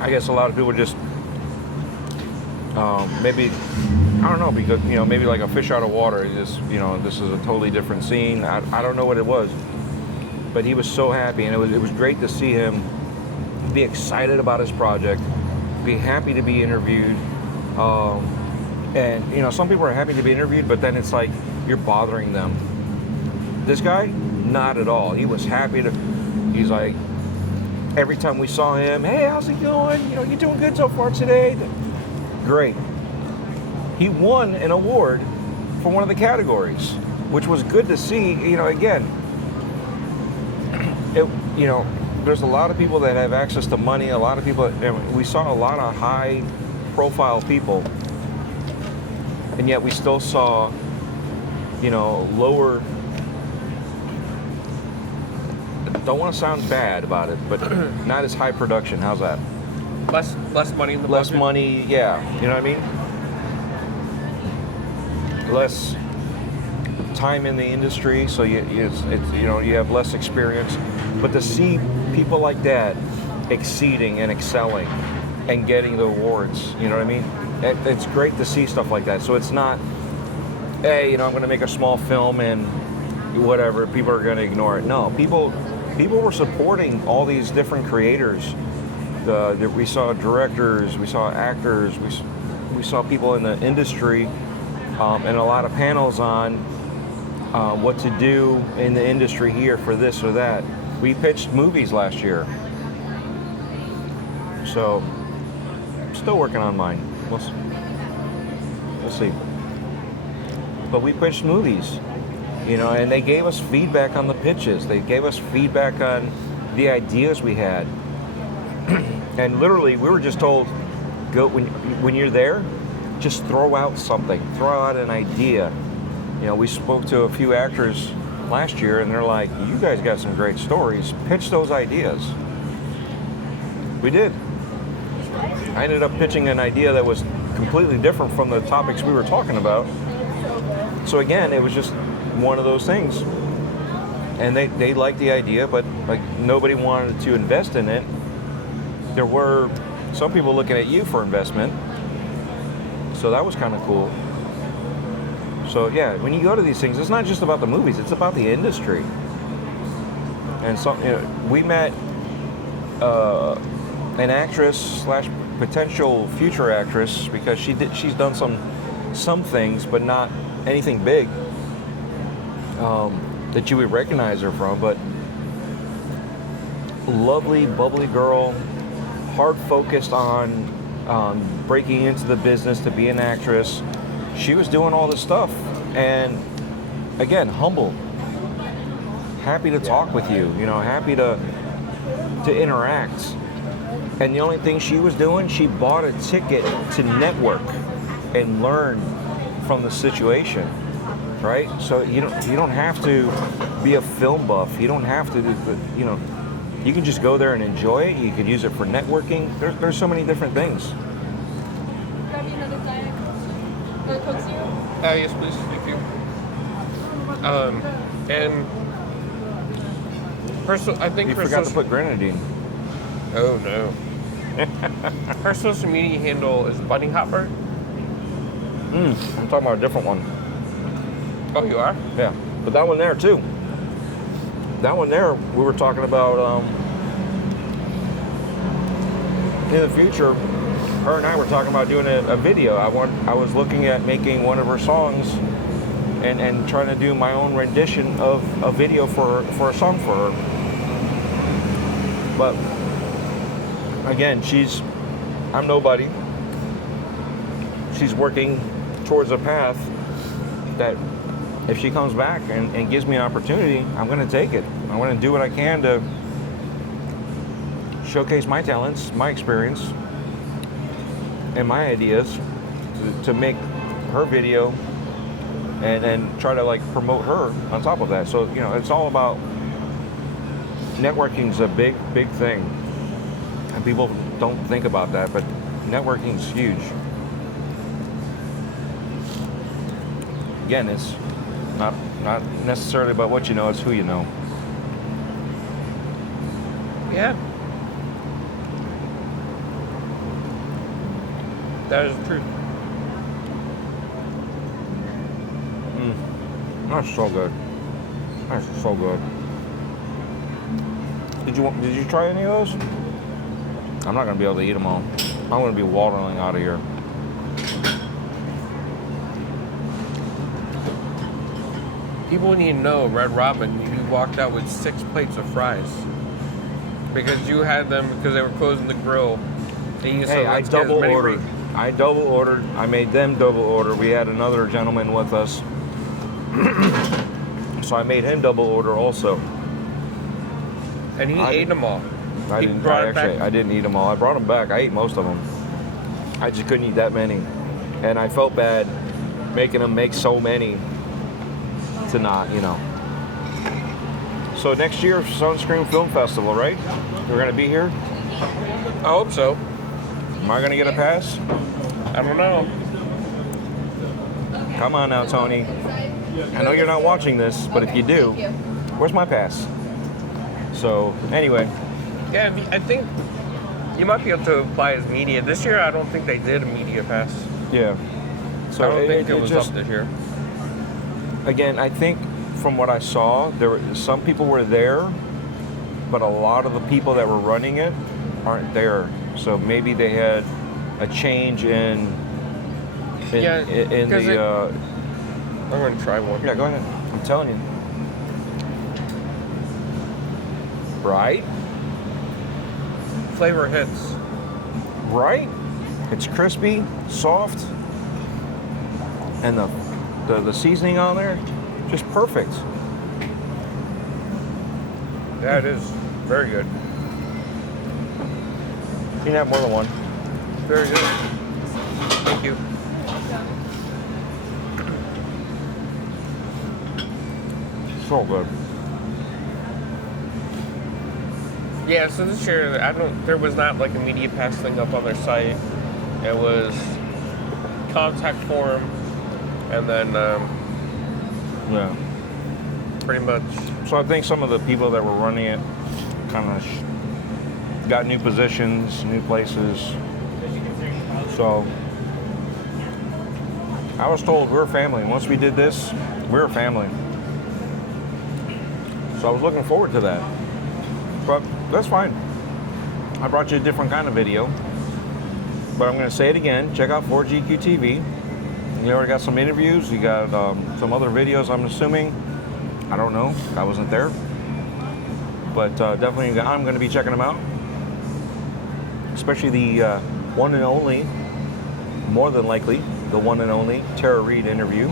I guess a lot of people just maybe, I don't know, because, you know, maybe like a fish out of water. Just, you know, this is a totally different scene. I don't know what it was, but he was so happy, and it was great to see him be excited about his project, be happy to be interviewed. And, you know, some people are happy to be interviewed, but then it's like you're bothering them. This guy, not at all. He was happy to, he's like, every time we saw him, hey, how's it going? You know, you doing good so far today? Great. He won an award for one of the categories, which was good to see. You know, again, you know, there's a lot of people that have access to money, a lot of people, and we saw a lot of high profile people, and yet we still saw, you know, lower, don't want to sound bad about it, but not as high production. How's that? Less money in the Less budget. money, yeah. You know what I mean? Less time in the industry, so it's you know, you have less experience. But to see people like that exceeding and excelling and getting the awards. You know what I mean? It's great to see stuff like that. So it's not, hey, I'm going to make a small film and whatever, people are going to ignore it. No, people were supporting all these different creators. We saw directors, we saw actors, we saw people in the industry, and a lot of panels on what to do in the industry here for this or that. We pitched movies last year. So, still working on mine. We'll see. But we pitched movies, and they gave us feedback on the pitches. They gave us feedback on the ideas we had. And literally, we were just told, go when you're there, just throw out something, throw out an idea. We spoke to a few actors last year, and they're like, you guys got some great stories. Pitch those ideas. We did. I ended up pitching an idea that was completely different from the topics we were talking about. So again, it was just one of those things. And they liked the idea, but like nobody wanted to invest in it. There were some people looking at you for investment. So that was kind of cool. So yeah, when you go to these things, it's not just about the movies, it's about the industry. And so we met an actress / potential future actress because she's done some things, but not anything big that you would recognize her from. But lovely, bubbly girl, hard focused on breaking into the business to be an actress. She was doing all this stuff, and again, humble, happy to talk with you, happy to interact. And the only thing she was doing, she bought a ticket to network and learn from the situation, right? So you don't have to be a film buff. You don't have to, you can just go there and enjoy it. You could use it for networking. There's so many different things. Grab me another Diet Coke. Or Coke Zero? Yes, please. Thank you. And I think You forgot to put grenadine. Oh no. Her social media handle is Bunny Hopper. I'm talking about a different one. Oh, you are? Yeah, but that one there too. That one there, we were talking about in the future. Her and I were talking about doing a video. I was looking at making one of her songs and trying to do my own rendition of a video for a song for her. But again, I'm nobody. She's working towards a path that if she comes back and gives me an opportunity, I'm going to take it. I want to do what I can to showcase my talents, my experience, and my ideas to make her video and try to promote her on top of that. So, it's all about networking's a big, big thing. And people don't think about that, but networking's huge. Again, it's not necessarily about what you know, it's who you know. Yeah. That is true. That's so good. That's so good. Did you try any of those? I'm not gonna be able to eat them all. I'm gonna be waddling out of here. People need to know, Red Robin, you walked out with 6 plates of fries. Because you had them because they were closing the grill. Hey, I double ordered. I made them double order. We had another gentleman with us. So I made him double order also. And he ate them all. I didn't eat them all. I brought them back. I ate most of them. I just couldn't eat that many. And I felt bad making them make so many to not, So next year, Sunscreen Film Festival, right? We're going to be here? I hope so. Am I going to get a pass? I don't know. Come on now, Tony. I know you're not watching this, but if you do, where's my pass? So, anyway. Yeah, I think, You might be able to apply as media. This year, I don't think they did a media pass. Yeah. So I don't think it was just, up this year. Again, I think from what I saw, some people were there, but a lot of the people that were running it aren't there. So maybe they had a change in the. I'm going to try one. Yeah, go ahead. I'm telling you. Right? Flavor hits. Right? It's crispy, soft, and the seasoning on there, just perfect. Yeah, it is. Very good. You can have more than one. Very good. Thank you. So good. Yeah, so this year, there was not like a media pass thing up on their site. It was contact form, and then Yeah. pretty much. So I think some of the people that were running it kind of got new positions, new places. So I was told we're a family. Once we did this, we're a family. So I was looking forward to that. But that's fine. I brought you a different kind of video. But I'm going to say it again. Check out 4GQ TV. You already got some interviews. You got some other videos, I'm assuming. I don't know. I wasn't there. But definitely I'm going to be checking them out. Especially the one and only, more than likely, the one and only Tara Reid interview.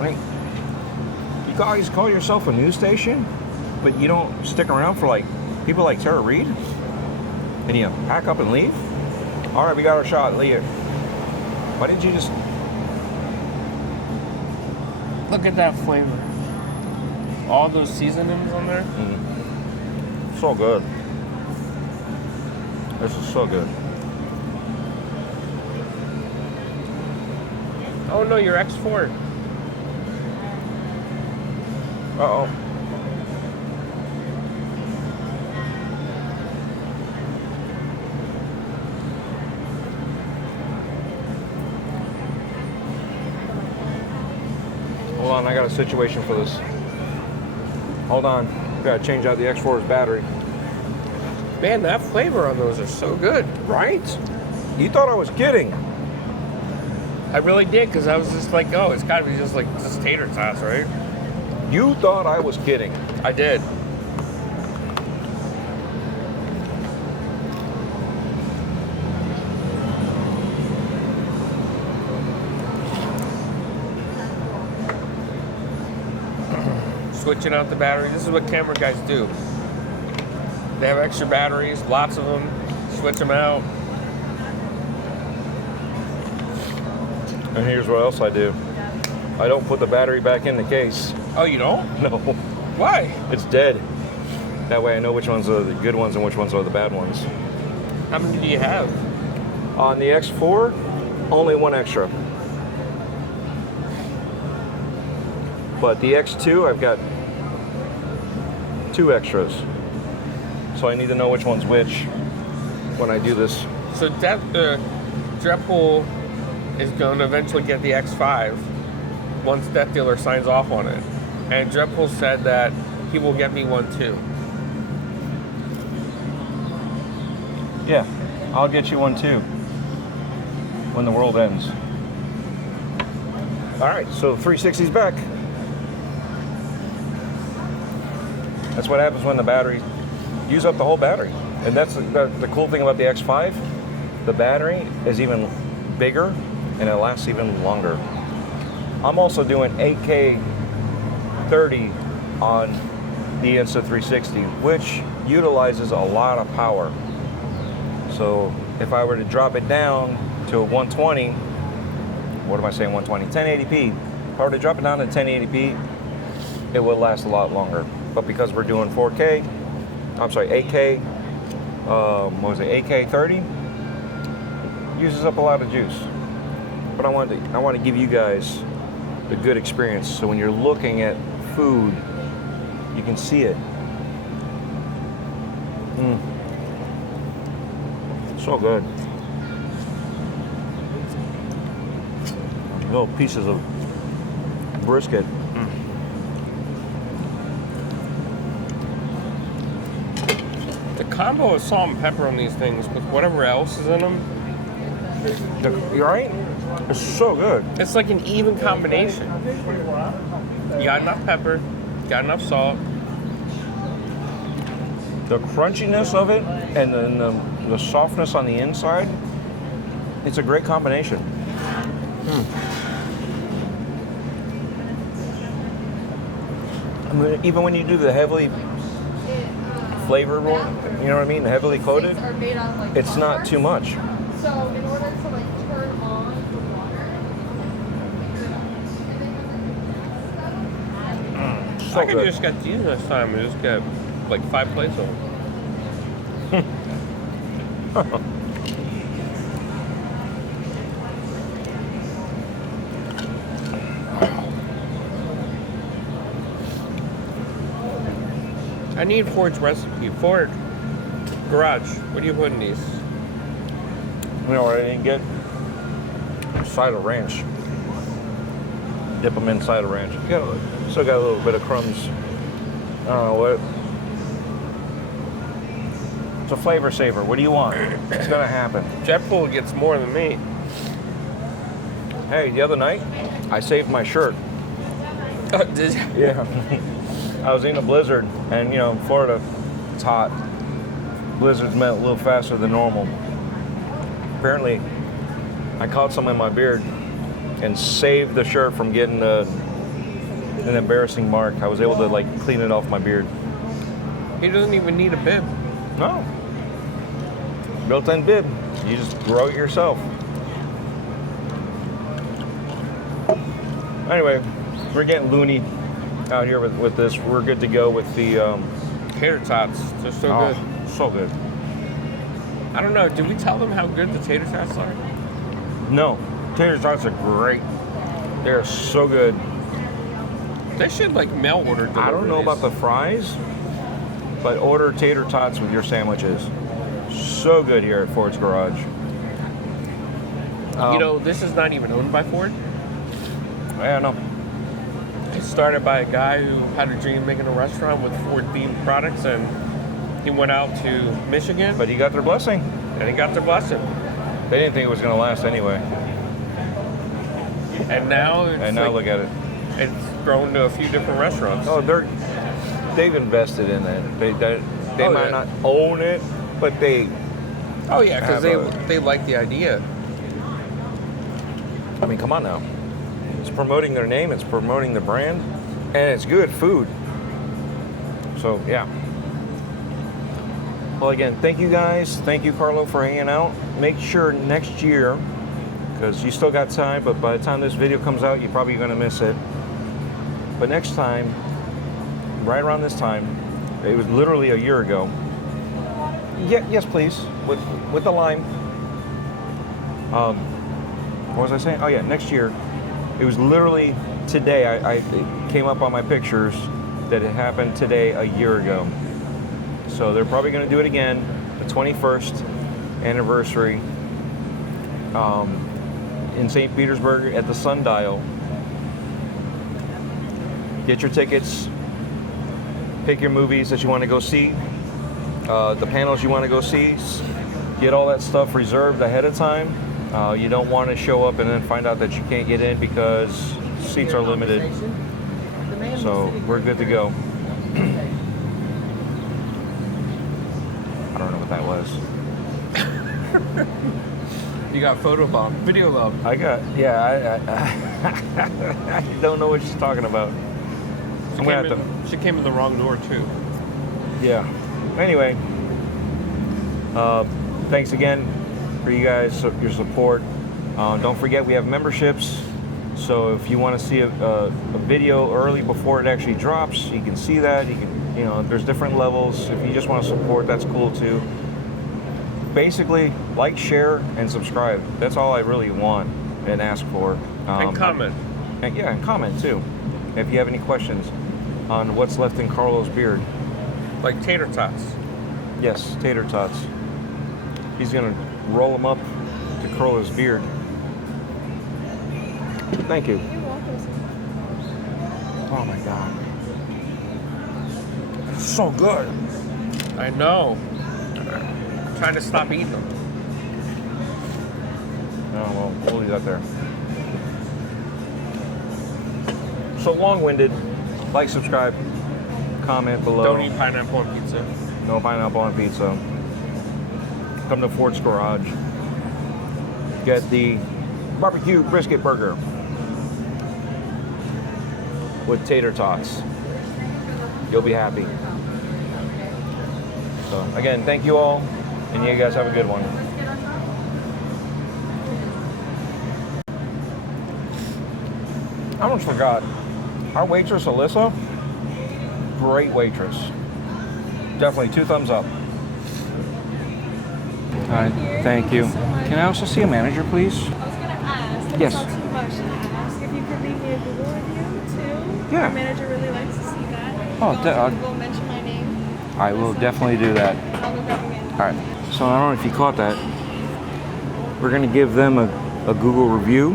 Wait, you guys call yourself a news station, but you don't stick around for like people like Tara Reid? And you pack up and leave? All right, we got our shot. Leave. Why didn't you just... Look at that flavor. All those seasonings on there. So good. This is so good. Oh no, your X4. Uh-oh. Hold on, I got a situation for this. Hold on. Gotta change out the X4's battery. Man, that flavor on those are so good. Right? You thought I was kidding. I really did, because I was just like, oh, it's got to be just like just tater tots, right? You thought I was kidding. I did. Switching out the battery. This is what camera guys do. They have extra batteries, lots of them. Switch them out. And here's what else I do. I don't put the battery back in the case. Oh, you don't? No, Why? it's dead. That way I know which ones are the good ones and which ones are the bad ones. How many do you have? On the X4, only one extra. But the X2, I've got 2 extras. So I need to know which one's which when I do this. So DREADPOOL is going to eventually get the X5 once that dealer signs off on it. And DREADPOOL said that he will get me one too. Yeah, I'll get you one too when the world ends. All right, so 360's back. That's what happens when the battery use up the whole battery. And that's the cool thing about the X5. The battery is even bigger and it lasts even longer. I'm also doing 8K 30 on the Insta360, which utilizes a lot of power. So if I were to drop it down to a 120, what am I saying, 120? 1080p. If I were to drop it down to 1080p, it would last a lot longer. But because we're doing 4K, I'm sorry, 8K, what was it, 8K 30, uses up a lot of juice. But I want to give you guys the good experience. So when you're looking at food, you can see it. So good. Little pieces of brisket. The combo of salt and pepper on these things with whatever else is in them, You right? It's so good. it's like an even combination. You got enough pepper, you got enough salt. The crunchiness of it and then the softness on the inside, it's a great combination. I mean, even when you do the heavily flavored one, you know what I mean, the heavily coated, Are made out of, like, it's not too much. So in order to like turn on the water, So I could good. just get these next time and just get like 5 plates of them. I need Ford's recipe. Ford, garage, what do you put in these? You know what I didn't get? Side of ranch. Dip them in side of ranch. Still got a little bit of crumbs. I don't know what. It's a flavor saver. What do you want? It's gonna happen. JetPool gets more than me. Hey, the other night, I saved my shirt. Did you? Yeah. I was in a blizzard, and you know, in Florida, it's hot. Blizzards melt a little faster than normal. Apparently, I caught some in my beard and saved the shirt from getting an embarrassing mark. I was able to like clean it off my beard. He doesn't even need a bib. No. Built-in bib. You just grow it yourself. Anyway, we're getting loony out here with this. We're good to go with the Tater tots, they're so good. So good. I don't know, did we tell them how good the tater tots are? No, tater tots are great. They're so good. They should like mail order deliver I don't know these. about the fries, but order tater tots with your sandwiches. So good here at Ford's Garage. You know, this is not even owned by Ford. I don't know. It's started by a guy who had a dream of making a restaurant with Ford-themed products, and he went out to Michigan, But you got their blessing. and he got their blessing. They didn't think it was going to last anyway. And now, And now look at it. it's grown to a few different restaurants. Oh, they've invested in it. They Oh, might yeah. not own it, but they. Oh yeah, because have they like the idea. I mean, come on now. It's promoting their name. It's promoting the brand, and it's good food. So yeah. Well, again, thank you guys. Thank you, Carlo, for hanging out. Make sure next year, because you still got time, but by the time this video comes out, you're probably going to miss it. But next time, right around this time, it was literally a year ago. Yeah, yes, please, with the lime. What was I saying? Oh yeah, next year. It was literally today. It came up on my pictures that it happened today a year ago. So they're probably going to do it again, the 21st anniversary in St. Petersburg at the Sundial. Get your tickets. Pick your movies that you want to go see. The panels you want to go see. Get all that stuff reserved ahead of time. You don't want to show up and then find out that you can't get in because seats are limited. So we're good to go. I don't know what that was. You got photo bomb, video bomb. I don't know what she's talking about. I'm gonna have to. She came in the wrong door too. Yeah. Anyway, thanks again for you guys, your support. Don't forget we have memberships. So if you want to see a video early before it actually drops, you can see that. You can, there's different levels. If you just want to support, that's cool too. Basically, like, share, and subscribe. That's all I really want and ask for. And comment. And comment too. If you have any questions on what's left in Carlo's beard. Like tater tots. Yes, tater tots. He's gonna roll them up to curl his beard. Thank you. You're welcome. Oh my God. It's so good. I know. I'm trying to stop eating them. Oh, well, we'll leave that there. So long-winded. Like, subscribe, comment below. Don't eat pineapple on pizza. No pineapple on pizza. Come to Ford's Garage. Get the barbecue brisket burger with tater tots. You'll be happy. So again, thank you all, and you guys have a good one. I almost forgot. Our waitress, Alyssa, great waitress. Definitely 2 thumbs up. All right, thank you. Can I also see a manager, please? I was gonna ask, if Yes. it's not too much to ask, if you could leave me a Google review too. Yeah. Our manager really likes to see that. Oh, Go on to Google, mention my name. I will definitely do that. I'll look up again. All right. So I don't know if you caught that. We're gonna give them a Google review,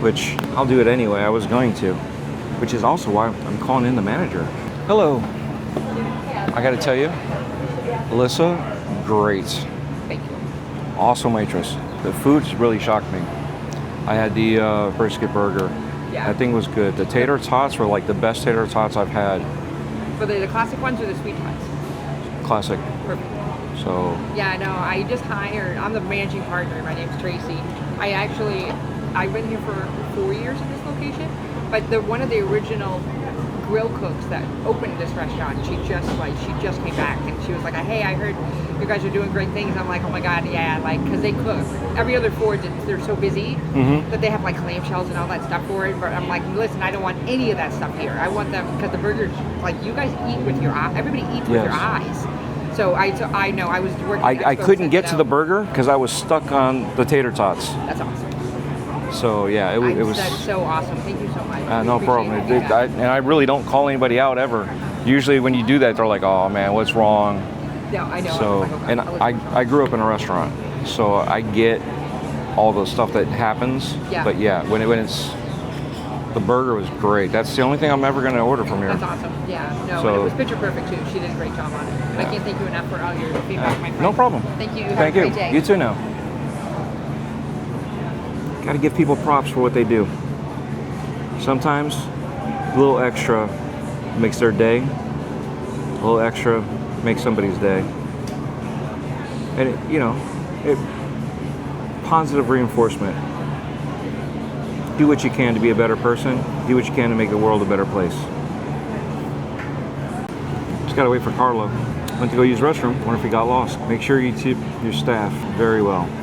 which I'll do it anyway. I was going to, which is also why I'm calling in the manager. Hello. I got to tell you, Alyssa, great. Thank you. Awesome waitress. The food really shocked me. I had the brisket burger. Yeah. That thing was good. The tater tots were like the best tater tots I've had. For the classic ones or the sweet ones? Classic. Perfect. So Yeah, no, I just hired, I'm the managing partner. My name's Tracy. I've been here for 4 years in this location, but one of the original grill cooks that opened this restaurant, she just came back and she was like, hey, I heard you guys are doing great things. I'm like, oh my God, yeah, like, because they cook. Every other Ford, they're so busy that they have like clamshells and all that stuff for it. But I'm like, listen, I don't want any of that stuff here. I want them, because the burgers, like, you guys eat with your eyes. Everybody eats with their eyes. So I know, I was working. I couldn't get to the burger because I was stuck on the tater tots. That's awesome. So yeah, it was. That's so awesome. Thank you so much. No problem. And I really don't call anybody out ever. Usually when you do that, they're like, oh man, what's wrong? Yeah, I know. So, and I grew up in a restaurant, so I get all the stuff that happens. Yeah. But yeah, when it's, the burger was great. That's the only thing I'm ever going to order from here. That's awesome. Yeah. No, So- and it was picture perfect too. She did a great job on it. And I can't thank you enough for all your feedback, my friend. No problem. Thank you. Have Thank a you. great day. You too now. Got to give people props for what they do. Sometimes a little extra makes their day. A little extra makes somebody's day. And it positive reinforcement. Do what you can to be a better person. Do what you can to make the world a better place. Just gotta wait for Carlo. Went to go use the restroom. Wonder if he got lost. Make sure you tip your staff very well.